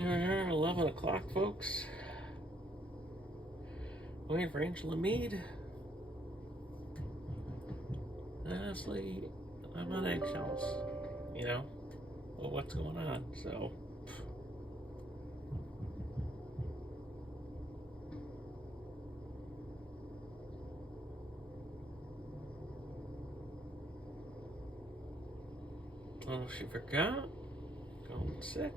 Alright, 11 o'clock, folks. Waiting for Angela Mead. Honestly, I'm on eggshells. You know? Well, what's going on? So. Oh, she forgot? Going sick?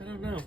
I don't know.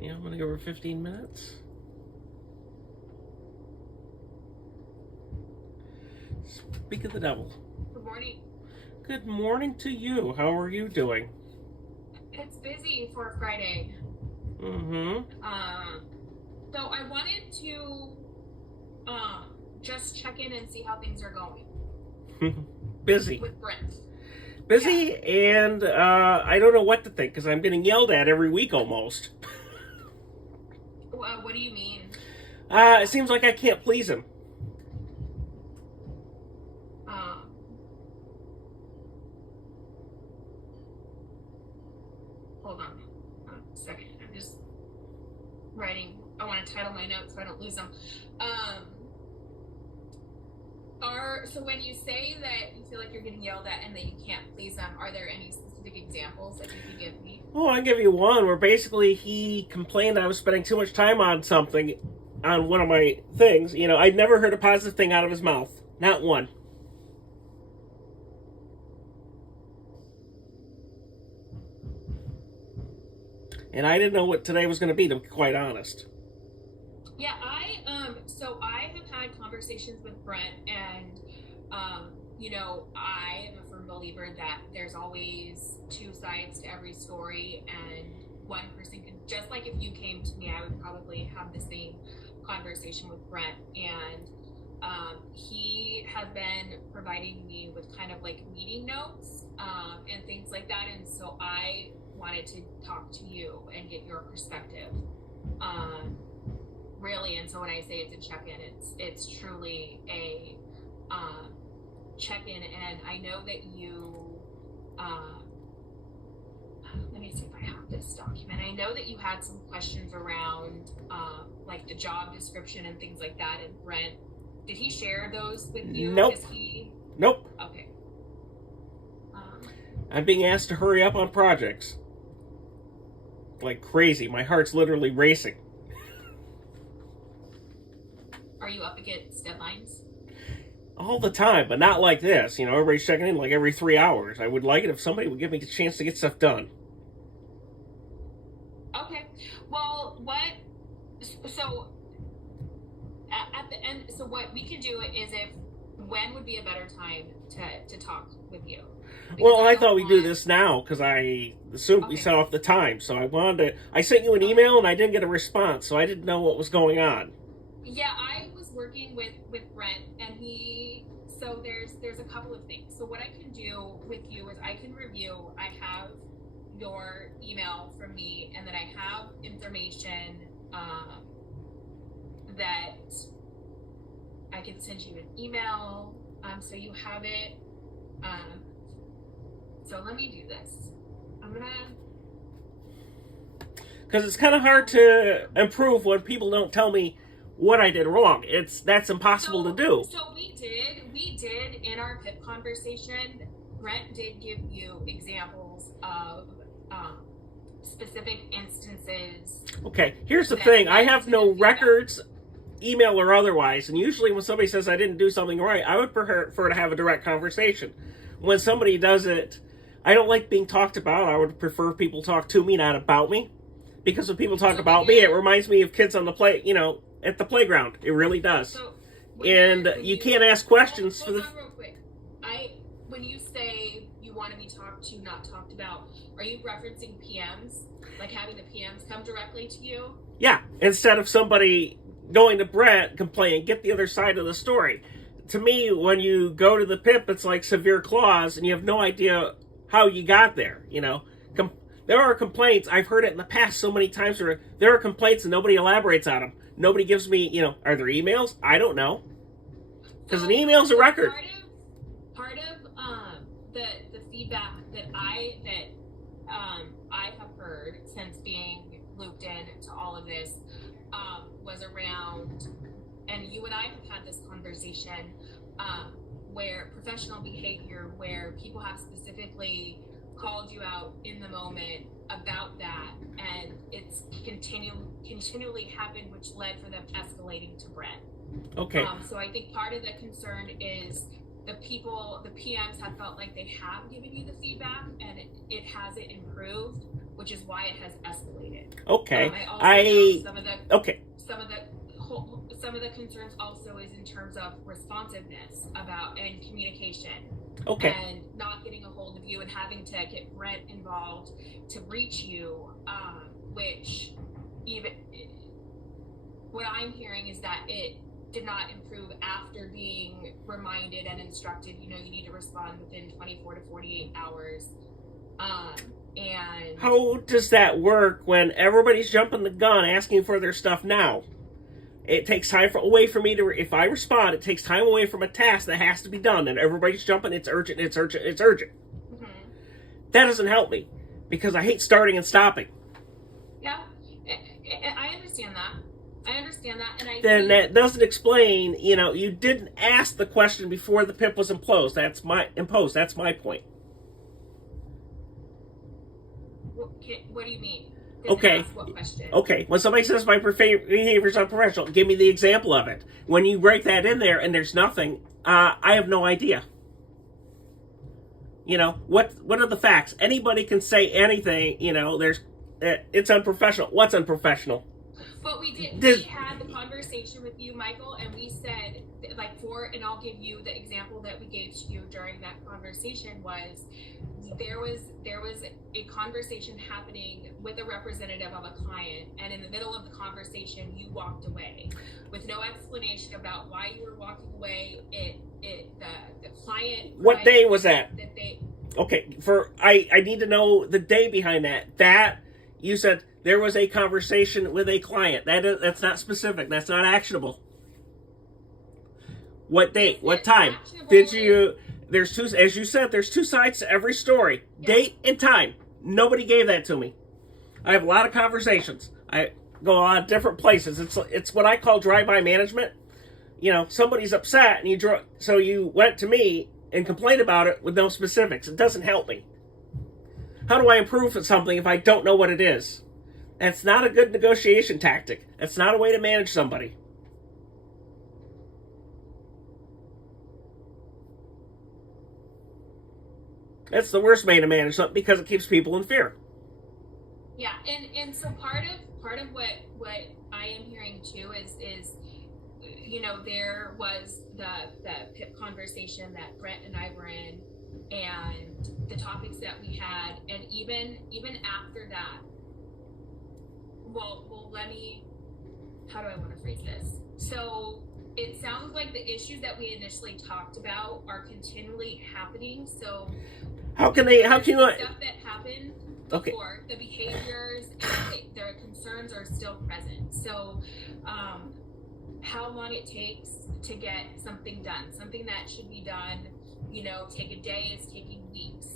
Yeah, I'm gonna go over 15 minutes. Speak of the devil. Good morning. Good morning to you. How are you doing? It's busy for Friday. Mm-hmm. So I wanted to just check in and see how things are going. Busy. With Brent. Busy, yeah. And I don't know what to think because I'm getting yelled at every week almost. What do you mean? It seems like I can't please him. Hold on a second. I'm just writing. I want to title my notes so I don't lose them. So when you say that you feel like you're getting yelled at and that you can't please them, are there any specific examples that you could give me? Well, I'll give you one where basically he complained I was spending too much time on something, on one of my things. You know, I'd never heard a positive thing out of his mouth. Not one. And I didn't know what today was going to be, to be quite honest. Yeah, so I have had conversations with Brent, and you know, I am a firm believer that there's always two sides to every story, and one person can, just like if you came to me, I would probably have the same conversation with Brent, and he has been providing me with kind of like meeting notes and things like that, and so I wanted to talk to you and get your perspective. Really, and so when I say it's a check-in, it's truly a check-in, and I know that you let me see if I have this document. I know that you had some questions around like the job description and things like that, and Brent, did he share those with you? Nope. Nope. Okay. I'm being asked to hurry up on projects. Like crazy. My heart's literally racing. Are you up against deadlines? All the time, but not like this. You know, everybody's checking in like every 3 hours. I would like it if somebody would give me a chance to get stuff done. Okay. Well, so at the end, so what we can do is when would be a better time to talk with you? Because well, I thought we'd do this now because I assumed we set off the time. So I sent you an email and I didn't get a response, so I didn't know what was going on. Yeah, I was working with Brent, and so there's a couple of things. So what I can do with you is I can review. I have your email from me, and then I have information that I can send you an email, so you have it. So let me do this. I'm gonna, because it's kind of hard to improve when people don't tell me what I did wrong. That's impossible to do. So we did in our PIP conversation, Brent did give you examples of specific instances. Okay, here's the thing. I have no records email or otherwise. And usually when somebody says I didn't do something right, I would prefer to have a direct conversation. When somebody does it, I don't like being talked about. I would prefer people talk to me, not about me. Because when people talk about me, it reminds me of kids on the at the playground. It really does. So and you can't ask questions hold on real quick. When you say you want to be talked to, not talked about, are you referencing PMs? Like having the PMs come directly to you? Yeah, instead of somebody going to Brett, complaining, get the other side of the story. To me, when you go to the PIP, it's like severe clause, and you have no idea how you got there, you know. There are complaints, I've heard it in the past so many times, where there are complaints and nobody elaborates on them. Nobody gives me, you know, are there emails? I don't know. Because an email's a record. Part of the feedback that I have heard since being looped in to all of this was around, and you and I have had this conversation, where professional behavior, where people have specifically called you out in the moment about that, and it's continually happened, which led for them escalating to Brent. Okay. So I think part of the concern is the PMs have felt like they have given you the feedback, and it hasn't improved, which is why it has escalated. Okay. Some of the concerns also is in terms of responsiveness and communication. Okay. And not getting a hold of you and having to get Brent involved to reach you, which even what I'm hearing is that it did not improve after being reminded and instructed, you know, you need to respond within 24 to 48 hours. And how does that work when everybody's jumping the gun asking for their stuff now? It takes time away from me to, if I respond, it takes time away from a task that has to be done, and everybody's jumping, it's urgent, it's urgent, it's urgent. Mm-hmm. That doesn't help me, because I hate starting and stopping. Yeah, I understand that. And then that doesn't explain, you know, you didn't ask the question before the PIP was imposed. That's my point. What do you mean? Okay. What question? Okay. When somebody says my behavior is unprofessional, give me the example of it. When you break that in there and there's nothing, I have no idea. You know, what are the facts? Anybody can say anything. You know, it's unprofessional. What's unprofessional? But we had the conversation with you, Michael, and we said, and I'll give you the example that we gave to you during that conversation was there was a conversation happening with a representative of a client, and in the middle of the conversation, you walked away with no explanation about why you were walking away. The client. What day was that? Okay, I need to know the day behind that. That you said there was a conversation with a client. That's not specific. That's not actionable. What date? What time? Did you? There's two, as you said, there's two sides to every story. Yeah. Date and time. Nobody gave that to me. I have a lot of conversations. I go a lot of different places. It's what I call drive-by management. You know, somebody's upset and so you went to me and complained about it with no specifics. It doesn't help me. How do I improve something if I don't know what it is? That's not a good negotiation tactic. That's not a way to manage somebody. That's the worst way to manage something because it keeps people in fear. Yeah, and so part of what I am hearing too is you know, there was the PIP conversation that Brent and I were in, and the topics that we had, and even after that, well let me, how do I want to phrase this? So it sounds like the issues that we initially talked about are continually happening. So how can stuff that happened before, the behaviors and their concerns are still present. So how long it takes to get something done, something that should be done, you know, take a day is taking weeks.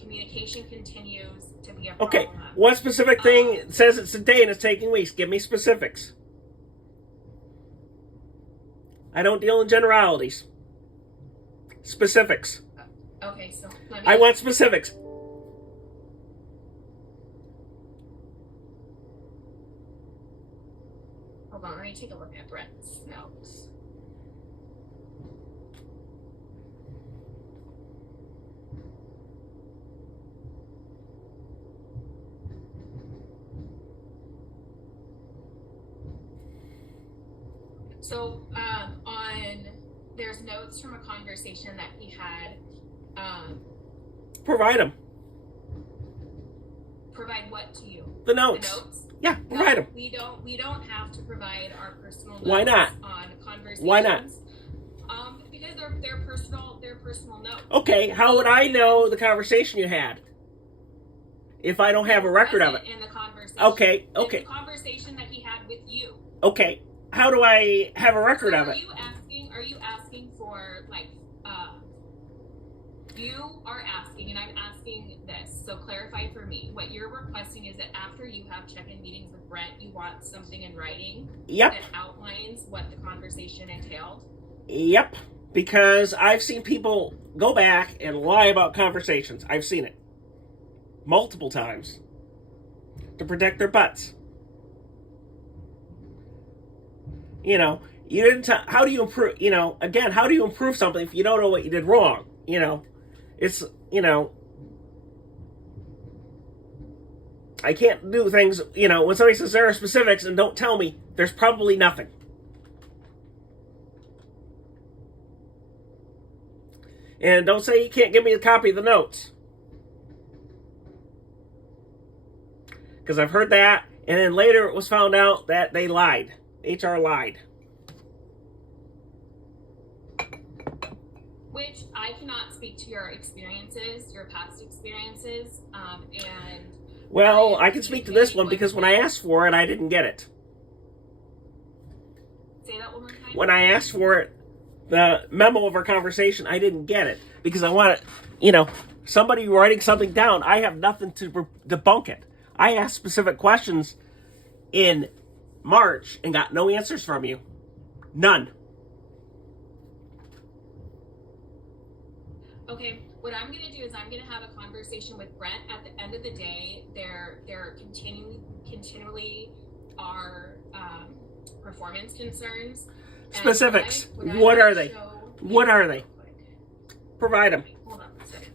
Communication continues to be a problem. Okay, what specific thing says it's a day and it's taking weeks? Give me specifics. I don't deal in generalities. Specifics. Okay, so I want specifics. Hold on, let me take a look at Brent's notes. So there's notes from a conversation that he had. Provide them. Provide what to you? The notes. The notes? Yeah, provide them. We don't have to provide our personal notes. Why not? On conversations. Why not? Because they're personal notes. Okay, how would I know the conversation you had if I don't have a record of it? In the conversation. Okay. In the conversation that he had with you. Okay, how do I have a record of it? Are you asking for, like, you are asking, and I'm asking this, so clarify for me. What you're requesting is that after you have check-in meetings with Brent, you want something in writing Yep. that outlines what the conversation entailed? Yep, because I've seen people go back and lie about conversations. I've seen it multiple times to protect their butts. You know, you didn't. How do you improve? You know, again, how do you improve something if you don't know what you did wrong? You know, it's, you know, I can't do things. You know, when somebody says there are specifics and don't tell me, there's probably nothing. And don't say you can't give me a copy of the notes, because I've heard that, and then later it was found out that they lied. HR lied. Which I cannot speak to your experiences, your past experiences, and... Well, I can speak to this one because when I asked for it, I didn't get it. Say that one more time? When I asked for it, the memo of our conversation, I didn't get it because I want it, you know, somebody writing something down. I have nothing to debunk it. I asked specific questions in March and got no answers from you. None. Okay, what I'm going to do is I'm going to have a conversation with Brent. At the end of the day, there continually are performance concerns. Specifics. What are they? What are they? Provide them. Hold on a second.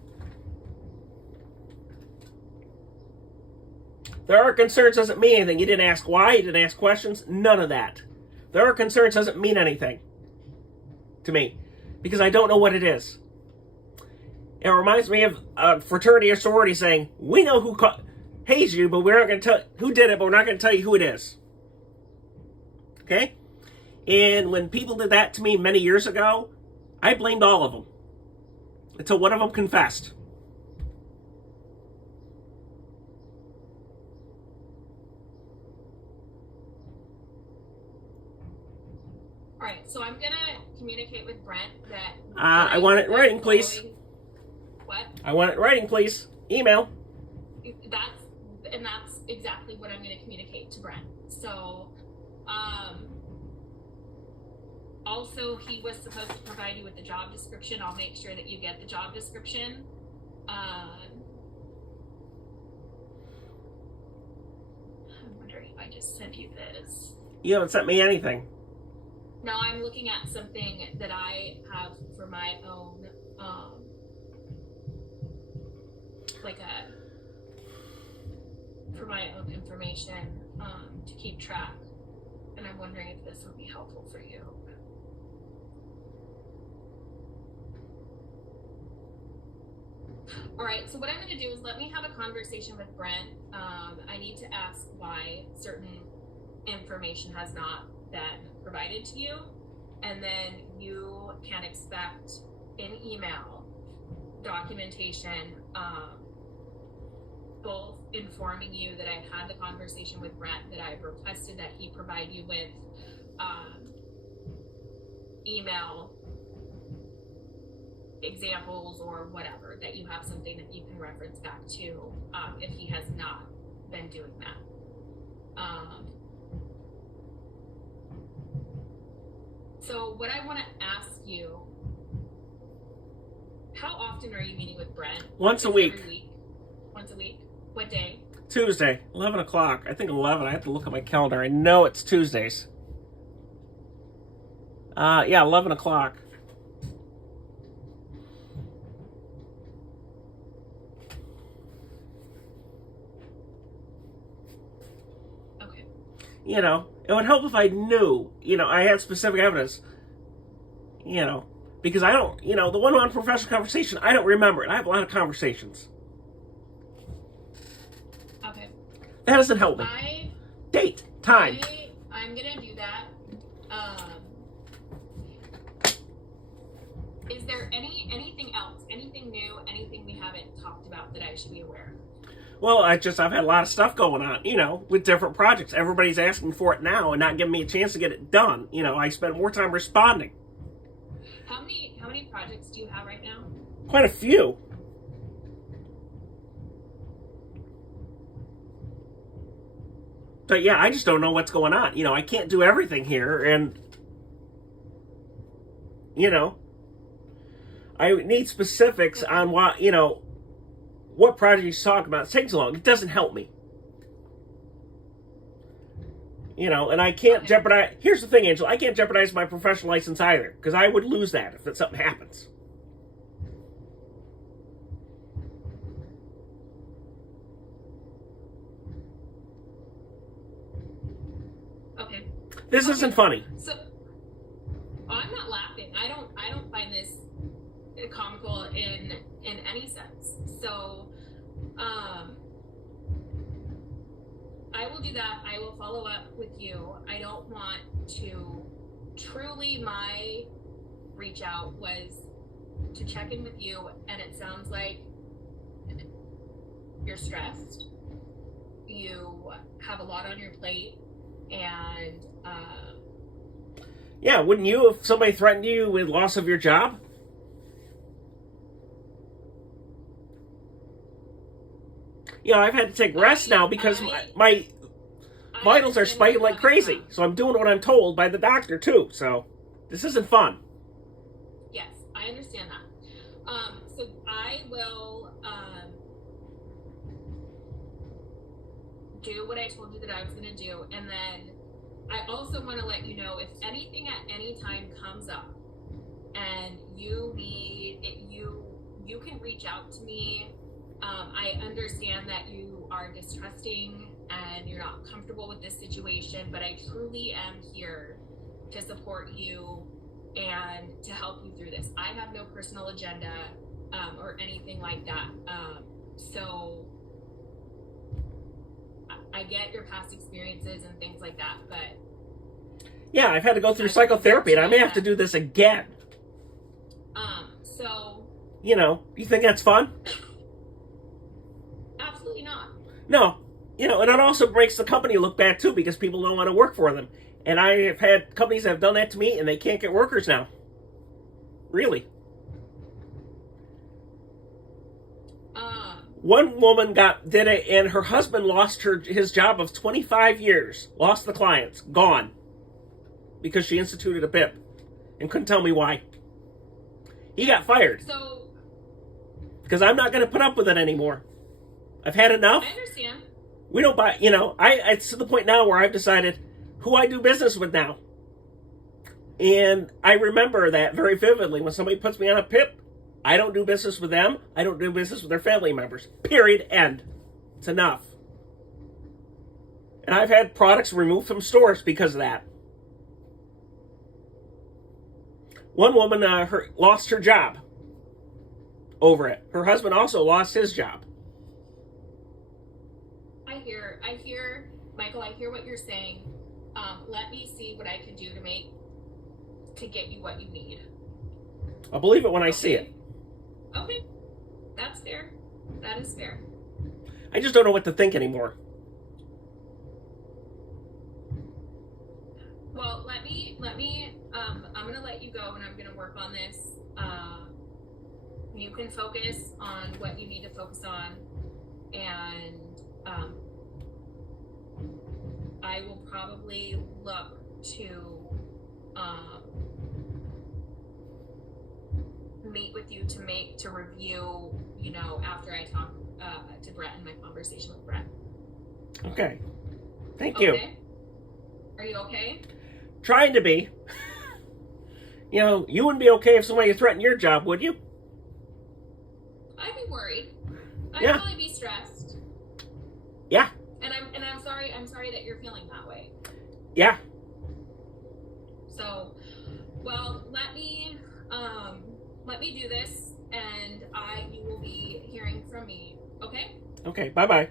There are concerns doesn't mean anything. You didn't ask why. You didn't ask questions. None of that. There are concerns doesn't mean anything to me because I don't know what it is. It reminds me of a fraternity or sorority saying, we know who hates you, but we're not going to tell who did it, but we're not going to tell you who it is. Okay? And when people did that to me many years ago, I blamed all of them until one of them confessed. All right, so I'm going to communicate with Brent that... I want it in writing, please. What? I want it in writing, please. Email. That's exactly what I'm going to communicate to Brent. So, also, he was supposed to provide you with the job description. I'll make sure that you get the job description. I'm wondering if I just sent you this. You haven't sent me anything. No, I'm looking at something that I have for my own, for my own information, to keep track. And I'm wondering if this would be helpful for you. All right, so what I'm going to do is let me have a conversation with Brent. I need to ask why certain information has not been provided to you, and then you can expect in email documentation, both informing you that I've had the conversation with Brent, that I've requested that he provide you with email examples or whatever, that you have something that you can reference back to if he has not been doing that. So what I want to ask you, how often are you meeting with Brent? Once a week. Every week? Once a week? What day? Tuesday, 11 o'clock. I think 11. I have to look at my calendar. I know it's Tuesdays. Yeah, 11 o'clock. Okay. You know, it would help if I knew, I had specific evidence, because I don't, the one-on-one professional conversation, I don't remember it. I have a lot of conversations. Okay. That doesn't help me. Date, time. I'm gonna do that. Is there anything else, anything new, anything we haven't talked about that I should be aware of? Well, I've had a lot of stuff going on, with different projects. Everybody's asking for it now and not giving me a chance to get it done. I spend more time responding. How many projects do you have right now? Quite a few. But yeah, I just don't know what's going on. I can't do everything here, and I need specifics on what project he's talking about. It takes long. It doesn't help me. And I can't jeopardize. Here's the thing, Angel. I can't jeopardize my professional license either, because I would lose that if something happens. Okay. This isn't funny. So, I'm not laughing. I don't find this comical in any sense. So, I will do that. I will follow up with you. I don't want to. Truly, my reach out was to check in with you, and it sounds like you're stressed. You have a lot on your plate, and yeah, wouldn't you if somebody threatened you with loss of your job? I've had to take rest now because my vitals are spiking like crazy. So I'm doing what I'm told by the doctor too. So this isn't fun. Yes, I understand that. So I will do what I told you that I was going to do, and then I also want to let you know if anything at any time comes up and you need it, you can reach out to me. I understand that you are distrusting and you're not comfortable with this situation, but I truly am here to support you and to help you through this. I have no personal agenda or anything like that. So I get your past experiences and things like that, but yeah, I've had to go through psychotherapy, and I may have to do this again. So you think that's fun? Absolutely not. No, and it also breaks the company look bad too, because people don't want to work for them. And I have had companies that have done that to me, and they can't get workers now. Really. One woman did it, and her husband lost his job of 25 years. Lost the clients. Gone. Because she instituted a PIP. And couldn't tell me why. He got fired. So... Because I'm not going to put up with it anymore. I've had enough. I understand. We don't buy, it's to the point now where I've decided who I do business with now. And I remember that very vividly. When somebody puts me on a PIP, I don't do business with them. I don't do business with their family members. Period. End. It's enough. And I've had products removed from stores because of that. One woman lost her job over it. Her husband also lost his job. I hear, Michael, I hear what you're saying. Let me see what I can do to get you what you need. I'll believe it when I see it. Okay. That's fair. That is fair. I just don't know what to think anymore. Well, let me, I'm going to let you go, and I'm going to work on this. You can focus on what you need to focus on, and I will probably look to meet with you to review, after I talk to Brett in my conversation with Brett. Okay. Thank you. Are you okay? Trying to be. You know, you wouldn't be okay if somebody threatened your job, would you? I'd be worried. I'd Yeah. probably be stressed. Yeah. And I'm sorry that you're feeling that way. Yeah. So, well, let me do this, and you will be hearing from me. Okay? Okay. Bye-bye.